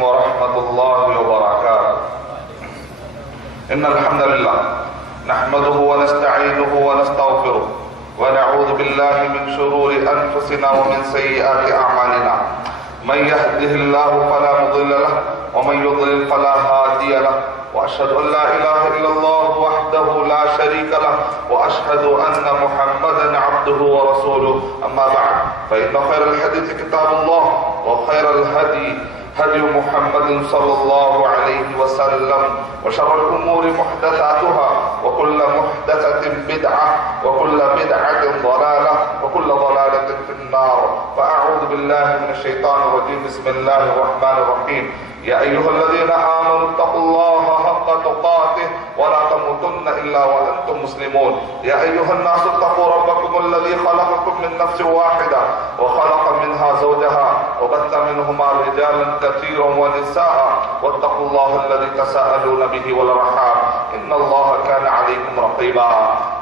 عليكم ورحمة الله وبركاته. إن الحمد لله نحمده ونستعينه ونستغفره ونعوذ بالله من شرور أنفسنا ومن سيئات أعمالنا. من يهده الله فلا مضل له ومن يضلل فلا هادي له، وأشهد أن لا إله إلا الله وحده لا شريك له، وأشهد أن محمدا عبده ورسوله. أما بعد، فإن خير الحديث كتاب الله، وخير الهدي هدي محمد صلى الله عليه وسلم، وشر الأمور محدثاتها، وكل محدثة بدعة، وكل بدعة ضلالة، وكل ضلالة في النار. فأعوذ بالله من الشيطان الرجيم. بسم الله الرحمن الرحيم. يا أيها الذين آمنوا اتقوا الله حق تقاته ولا تموتن إلا وأنتم مسلمون. يا أيها الناس اتقوا ربكم الذي خلقكم من نفس واحدة وخلق منها زوجها وبث منهما رجالا كثيرا ونساء، واتقوا الله الذي تساءلون به والأرحام إن الله كان عليكم رقيبا.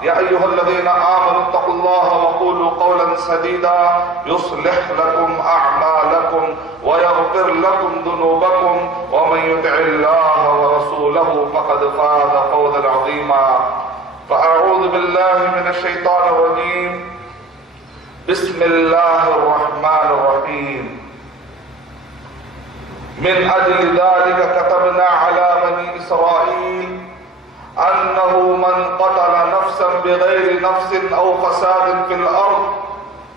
يا أيها الذين آمنوا اتقوا الله وقولوا قولا سديدا يصلح لكم أعمالكم ويغفر لكم ذنوبكم، ومن يطع الله ورسوله فقد فاز فوزا عظيما. فأعوذ بالله من الشيطان الرجيم. بسم الله الرحمن الرحيم. من أجل ذلك كتبنا على بني إسرائيل أنه من قتل نفسا بغير نفس أو فساد في الأرض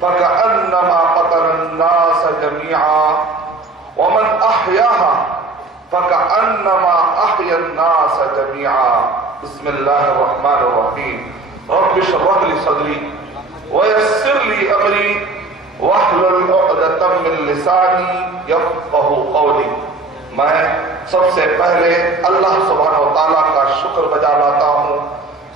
فكأنما قتل الناس جميعا، ومن أحياها فكأنما أحيا الناس جميعا. بسم الله الرحمن الرحيم. رب اشرح لي صدري ويسر لي أمري واحلل عقدة من لساني يفقهوا قولي. میں سب سے پہلے اللہ سبحانہ و تعالیٰ کا شکر بجا لاتا ہوں.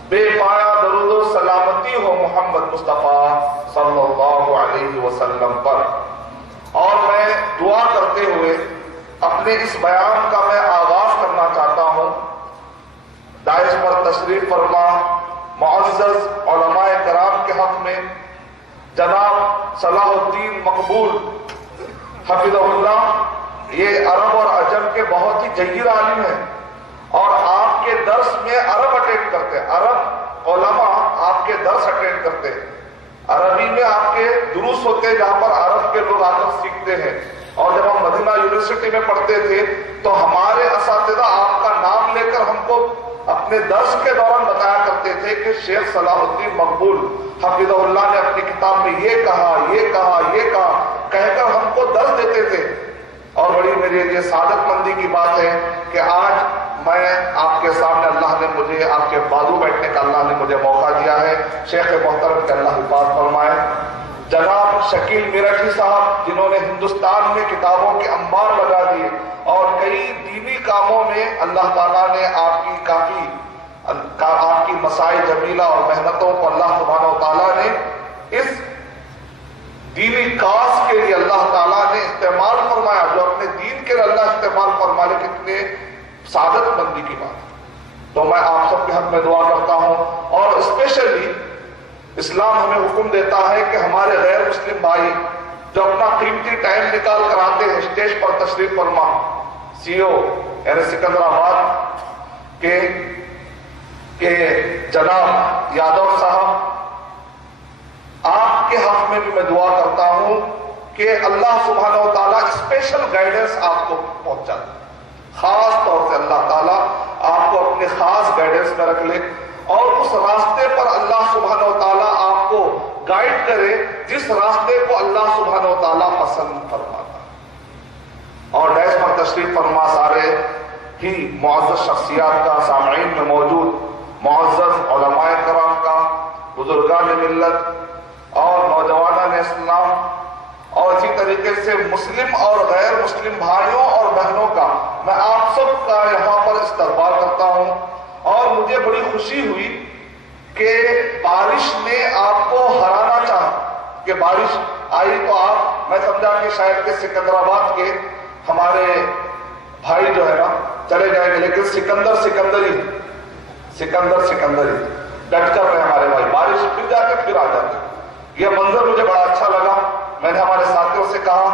بے پایا درود و سلامتی ہو محمد مصطفیٰ صلی اللہ علیہ وسلم پر. اور میں دعا کرتے ہوئے اپنے اس بیان کا میں آغاز کرنا چاہتا ہوں. داعش پر تشریف فرما معزز علماء کرام کے حق میں جناب صلاح الدین مقبول حفظہ اللہ، یہ عرب اور عجم کے بہت ہی جید عالم ہیں، اور آپ کے درس میں عرب اٹینڈ کرتے ہیں. عرب علماء آپ کے درس اٹینڈ کرتے ہیں. عربی میں آپ کے دروس ہوتے ہیں جہاں پر عرب کے لوگ آ کر سیکھتے ہیں. اور جب ہم مدینہ یونیورسٹی میں پڑھتے تھے تو ہمارے اساتذہ آپ کا نام لے کر ہم کو اپنے درس کے دوران بتایا کرتے تھے کہ شیخ صلاح الدین مقبول حفظہ اللہ نے اپنی کتاب میں یہ کہا، یہ کہا، یہ کہا کہہ کر ہم کو درس دیتے تھے. اور بڑی میرے لیے سعادت مندی کی بات ہے کہ آج میں آپ کے سامنے اللہ نے مجھے آپ کے بازو بیٹھنے کا اللہ نے مجھے موقع دیا ہے. شیخ محترم کے اللہ حفاظ فرمائے. جناب شکیل میرٹھی صاحب جنہوں نے ہندوستان میں کتابوں کے انبار لگا دیے اور کئی دینی کاموں میں اللہ تعالیٰ نے آپ کی مسائل جمیلہ اور محنتوں کو اللہ سبحانہ و تعالیٰ نے اس دینی کاز کے لیے اللہ تعالیٰ نے استعمال فرمایا. جو اپنے دین کے لیے اللہ استعمال فرما لے، کتنے سعادت مندی کی بات ہے. تو میں آپ سب کے حق میں دعا کرتا ہوں. اور اسپیشلی اسلام ہمیں حکم دیتا ہے کہ ہمارے غیر مسلم بھائی جو اپنا قیمتی ٹائم نکال کر آتے ہیں اسٹیج پر تشریف فرما، سی او یعنی سکندرآباد کے جناب یادو صاحب، آپ کے حق میں بھی میں دعا کرتا ہوں کہ اللہ سبحانہ و تعالیٰ اسپیشل گائیڈنس آپ کو پہنچا دے. خاص طور سے اللہ تعالیٰ آپ کو اپنے خاص گائیڈنس میں رکھ لے اور اس راستے پر اللہ سبحانہ و تعالیٰ آپ کو گائیڈ کرے جس راستے کو اللہ سبحانہ و تعالیٰ پسند فرماتا. اور ڈیش پر تشریف فرما سارے ہی معزز شخصیات کا، سامعین میں موجود معزز علماء کرام کا، بزرگان ملت اور نوجوانان اسلام، اور اسی طریقے سے مسلم اور غیر مسلم بھائیوں اور بہنوں کا میں آپ سب کا یہاں پر استقبال کرتا ہوں. اور مجھے بڑی خوشی ہوئی کہ بارش نے آپ کو ہرانا چاہا کہ بارش آئی تو میں سمجھا کہ شاید کہ سکندرآباد کے ہمارے بھائی جو ہے نا چلے جائیں گے، لیکن سکندر ہی ڈٹ کر رہے ہمارے بھائی. بارش پھر جا کے پھر آ جاتے. یہ منظر مجھے بڑا اچھا لگا. میں نے ہمارے ساتھیوں سے کہا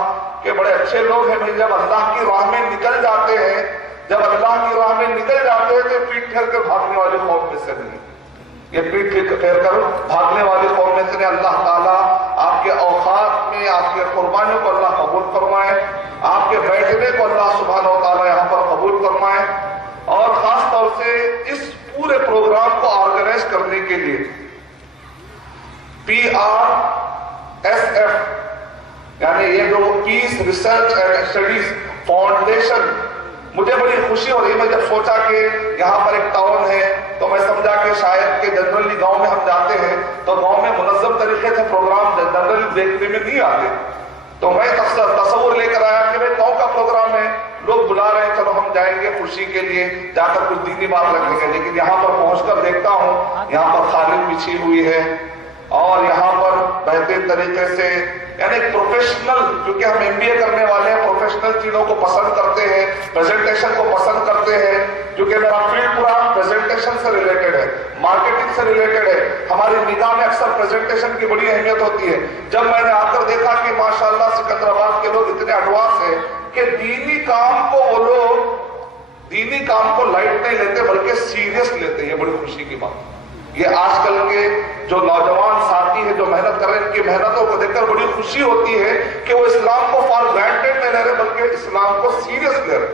کہ بڑے اچھے لوگ ہیں بھائی، جب اللہ کی راہ میں نکل جاتے ہیں، جب اللہ کی راہ میں نکل جاتے ہیں تو پیٹ پھیر کر بھاگنے والے قوم میں سے نہیں، یہ پیٹ پھیر کر بھاگنے والی قوم میں سے نہیں۔ اللہ تعالیٰ آپ کے اوقات میں آپ کے قربانیوں کو اللہ قبول فرمائے، آپ کے بیٹھنے کو اللہ سبحانہ و تعالیٰ یہاں پر قبول فرمائے، اور خاص طور سے اس پورے پروگرام کو آرگنائز کرنے کے لیے PRSF یعنی یہ جو پیس ریسرچ اینڈ اسٹڈیز فاؤنڈیشن، مجھے بڑی خوشی ہو رہی ہے۔ میں جب سوچا کہ یہاں پر ایک ٹاؤن ہے تو میں سمجھا کہ شاید کہ جنرلی گاؤں میں ہم جاتے ہیں تو گاؤں میں منظم طریقے سے پروگرام جنرلی دیکھنے میں نہیں آتے، تو میں تصور لے کر آیا کہ بھائی گاؤں کا پروگرام ہے، لوگ بلا رہے ہیں، چلو ہم جائیں گے خوشی کے لیے، جا کر کچھ دینی بات رکھیں گے۔ لیکن یہاں پر پہنچ کر دیکھتا ہوں یہاں پر قالین بچھی ہوئی ہے، اور یہاں پر بہترین طریقے سے یعنی پروفیشنل، کیونکہ ہم MBA کرنے والے ہیں، پروفیشنل چیزوں کو پسند کرتے ہیں، پریزنٹیشن کو پسند کرتے ہیں، کیونکہ میرا فیلڈ پورا پریزنٹیشن سے ریلیٹڈ ہے، مارکیٹنگ سے ریلیٹڈ ہے۔ ہماری نگاہ میں اکثر پریزنٹیشن کی بڑی اہمیت ہوتی ہے۔ جب میں نے آ کر دیکھا کہ ماشاءاللہ سکندرآباد کے لوگ اتنے ایڈوانس ہیں کہ دینی کام کو وہ لوگ دینی کام کو لائٹ نہیں لیتے بلکہ سیریس لیتے ہیں، یہ بڑی خوشی کی بات۔ یہ آج کل کے جو نوجوان ساتھی ہیں جو محنت کر رہے ہیں، ان کی محنتوں کو دیکھ کر بڑی خوشی ہوتی ہے کہ وہ اسلام کو فار گرانٹیڈ نہیں لے رہے بلکہ اسلام کو سیریس لے رہے۔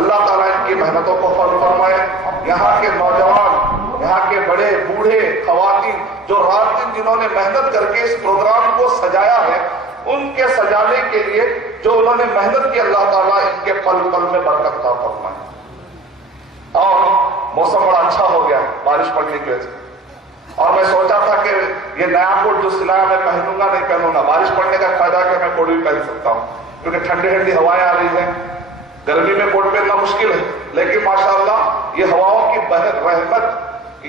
اللہ تعالیٰ ان کی محنتوں کو فضل فرمائے۔ یہاں کے نوجوان، یہاں کے بڑے بوڑھے، خواتین جو رات دن جنہوں نے محنت کر کے اس پروگرام کو سجایا ہے، ان کے سجانے کے لیے جو انہوں نے محنت کی، اللہ تعالیٰ ان کے پل پل میں برکت عطا فرمائے۔ اور موسم بڑا اچھا ہو گیا بارش پڑنے کی وجہ سے، اور میں سوچا تھا کہ یہ نیا کوٹ جو سلایا میں پہنوں گا نہیں پہنوں گا، بارش پڑنے کا فائدہ ہے کہ میں کوٹ بھی پہن سکتا ہوں، کیونکہ ٹھنڈی ٹھنڈی ہوائیں آ رہی ہیں۔ گرمی میں کوٹ پہننا مشکل ہے، لیکن ماشاءاللہ یہ ہواؤں کی رحمت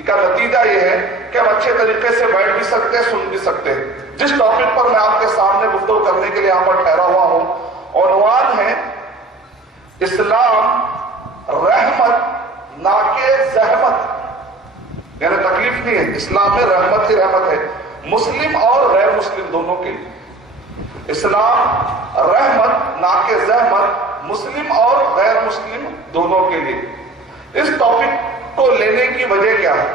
کا نتیجہ یہ ہے کہ ہم اچھے طریقے سے بیٹھ بھی سکتے ہیں، سن بھی سکتے ہیں۔ جس ٹاپک پر میں آپ کے سامنے گفتگو کرنے کے لیے یہاں پر ٹھہرا ہوا ہوں، عنوان ہے اسلام رحمت نہ کہ زحمت، یعنی تکلیف نہیں ہے، اسلام میں رحمت ہی رحمت ہے، مسلم اور غیر مسلم دونوں کے لیے۔ اسلام رحمت نہ کہ زحمت، مسلم اور غیر مسلم دونوں کے لیے۔ اس ٹاپک کو لینے کی وجہ کیا ہے؟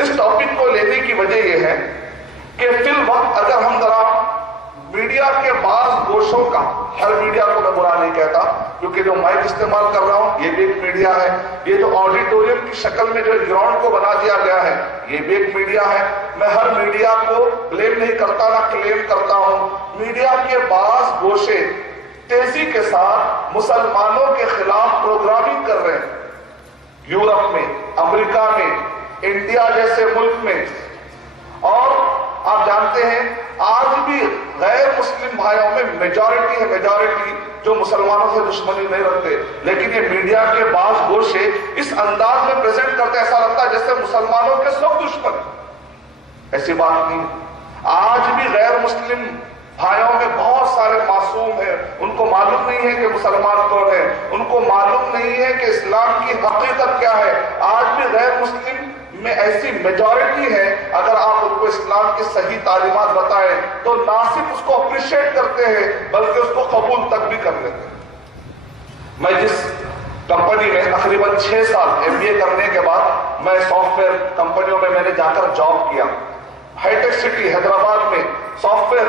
اس ٹاپک کو لینے کی وجہ یہ ہے کہ فی الوقت اگر ہم ذرا میڈیا کے بعض گوشوں کا، ہر میڈیا کو میں برا نہیں کہتا کیونکہ جو مائک استعمال کر رہا ہوں یہ بھی ایک میڈیا ہے، یہ جو آڈیٹوریم کی شکل میں جو گراؤنڈ کو بنا دیا گیا ہے یہ بھی ایک میڈیا ہے۔ میں ہر میڈیا کو بلیم نہیں کرتا نہ کلیم کرتا ہوں، میڈیا کے بعض گوشے تیزی کے ساتھ مسلمانوں کے خلاف پروگرامنگ کر رہے ہیں، یورپ میں، امریکہ میں، انڈیا جیسے ملک میں، اور آپ جانتے ہیں آج بھی غیر مسلم بھائیوں میں میجورٹی ہے، میجورٹی جو مسلمانوں سے دشمنی نہیں رکھتے، لیکن یہ میڈیا کے بعض گوشے اس انداز میں پریزنٹ کرتے ایسا لگتا ہے جیسے مسلمانوں کے سب دشمن۔ ایسی بات نہیں، آج بھی غیر مسلم بھائیوں میں بہت سارے معصوم ہیں، ان کو معلوم نہیں ہے کہ مسلمان کون ہے، ان کو معلوم نہیں ہے کہ اسلام کی حقیقت کیا ہے۔ آج بھی غیر مسلم میں ایسی میجورٹی ہے، اگر آپ ان کو اسلام کی صحیح تعلیمات بتائیں تو نہ صرف اس کو اپریشیٹ کرتے ہیں بلکہ اس کو قبول تک بھی کر لیتے ہیں۔ میں جس کمپنی میں تقریباً 6 سال MBA کرنے کے بعد میں سافٹ ویئر کمپنیوں میں نے جا کر جاب کیا، ہائی ٹیک سٹی حیدرآباد میں سافٹ ویئر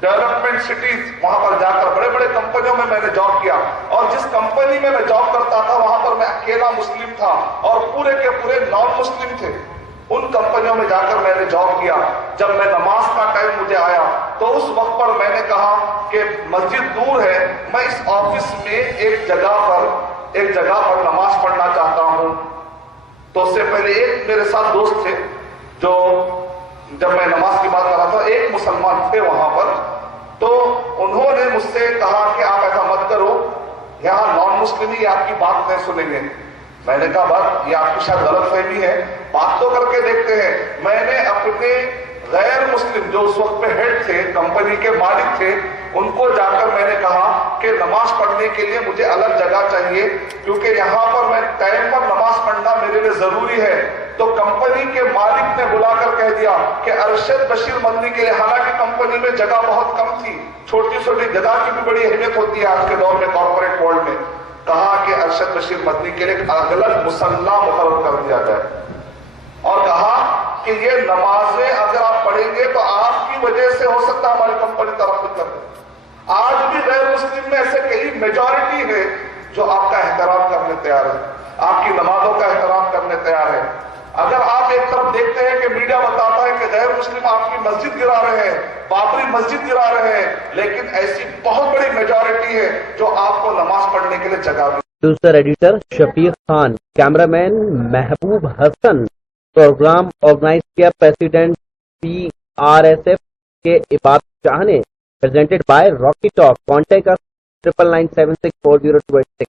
ڈیولپمنٹ سٹیز، وہاں پر جا کر بڑے بڑے کمپنیوں میں نے جاب کیا، اور جس کمپنی میں جاب کرتا تھا وہاں پر میں اکیلا مسلم تھا اور پورے کے پورے نان مسلم تھے۔ ان کمپنیوں میں جا کر میں نے جاب کیا، جب میں نماز کا ٹائم مجھے آیا تو اس وقت پر میں نے کہا کہ مسجد دور ہے، میں اس آفس میں ایک جگہ پر نماز پڑھنا چاہتا ہوں۔ تو اس سے پہلے ایک میرے ساتھ دوست تھے جو جب میں نماز کی بات کر رہا تھا، ایک مسلمان تھے وہاں پر، تو انہوں نے مجھ سے کہا کہ آپ ایسا مت کرو، یہاں نان مسلم ہی آپ کی بات نہیں سنیں گے۔ میں نے کہا بات یہ آپ کی شاید غلط فہمی ہے، بات تو کر کے دیکھتے ہیں۔ میں نے اپنے غیر مسلم جو اس وقت پہ ہیڈ تھے، کمپنی کے مالک تھے، ان کو جا کر میں نے کہا کہ نماز پڑھنے کے لیے مجھے الگ جگہ چاہیے، کیونکہ یہاں پر میں ٹائم پر نماز پڑھنا میرے لیے ضروری ہے، تو کمپنی کے مالک نے بلا کر کہہ دیا کہ ارشد بشیر مدنی کے لیے، حالانکہ کمپنی میں جگہ بہت کم تھی، چھوٹی چھوٹی جگہ کی بھی بڑی اہمیت ہوتی ہے آج کے دور میں کارپوریٹ ورلڈ میں، کہا کہ ارشد بشیر مدنی کے لیے ایک الگ مصلی مقرر کر دیا جائے، اور کہا کہ یہ نمازیں اگر آپ پڑھیں گے تو آپ کی وجہ سے ہو سکتا ہے ہماری کمپنی ترقی کرے۔ آج بھی غیر مسلم میں ایسے کئی میجورٹی ہے جو آپ کا احترام کرنے تیار ہے، آپ کی نمازوں کا احترام کرنے تیار ہے۔ اگر آپ ایک طرف دیکھتے ہیں کہ میڈیا بتاتا ہے کہ غیر مسلم آپ کی مسجد گرا رہے ہیں، بابری مسجد گرا رہے ہیں، لیکن ایسی بہت بڑی میجورٹی ہے جو آپ کو نماز پڑھنے کے لیے جگہ دی۔ پروڈیوسر ایڈیٹر شفیق خان، کیمرہ مین محبوب حسن، پروگرام آرگنائز کیا پریزیڈنٹ PRSF کے عباد شاہ نے، presented by Rocky Talk. Contact us 9997640286.